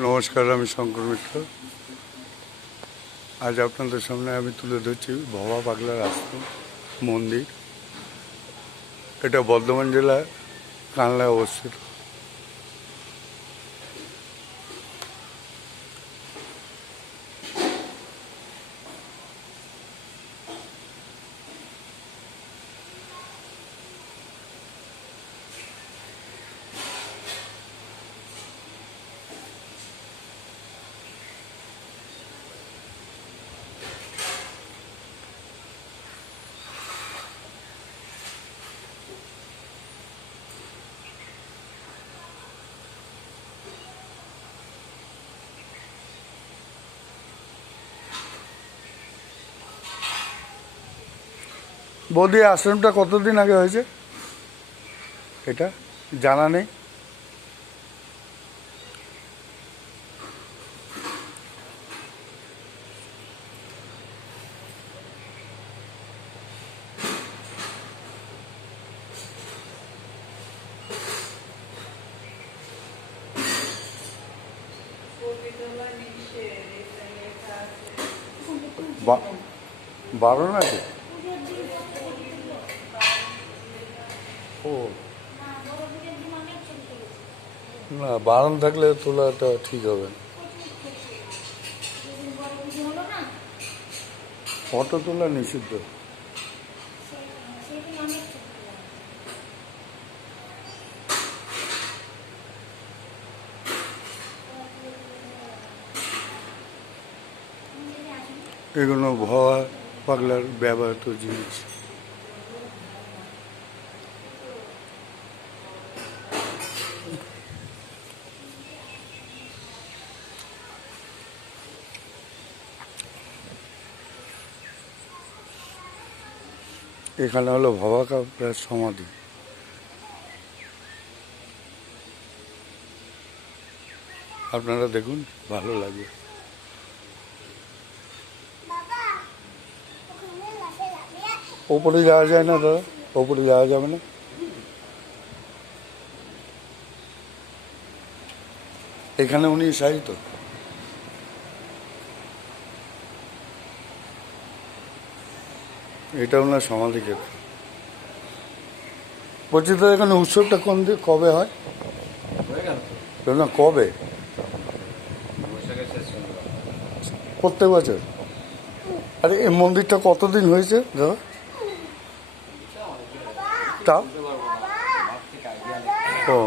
নমস্কার, আমি শঙ্কর মিত্র। আজ আপনাদের সামনে আমি তুলে ধরছি ভবা পাগলার আশ্রম মন্দির। এটা বর্ধমান জেলার কানলায় অবস্থিত। বৌদি, আশ্রমটা কতদিন আগে হয়েছে এটা জানা নেই? বারণ আছে? ও না, বারণ থাকলে তোলাটা ঠিক হবে না। ফটো তোলা নিষিদ্ধ। এগুলো ভবা পাগলার ব্যবহৃত জিনিস। এখানে হলো ভবা পাগলার সমাধি। আপনারা দেখুন, ভালো লাগবে। ওপরে যাওয়া যায় না দাদা? ওপরে যাওয়া যাবে না? এখানে উনি শায়িত। এটা ওনার সমাধি ক্ষেত্র। বলছি তো, এখানে উৎসবটা কবে হয়? না, কবে? প্রত্যেক বছর? আরে এই মন্দিরটা কতদিন হয়েছে দাদা? তা ও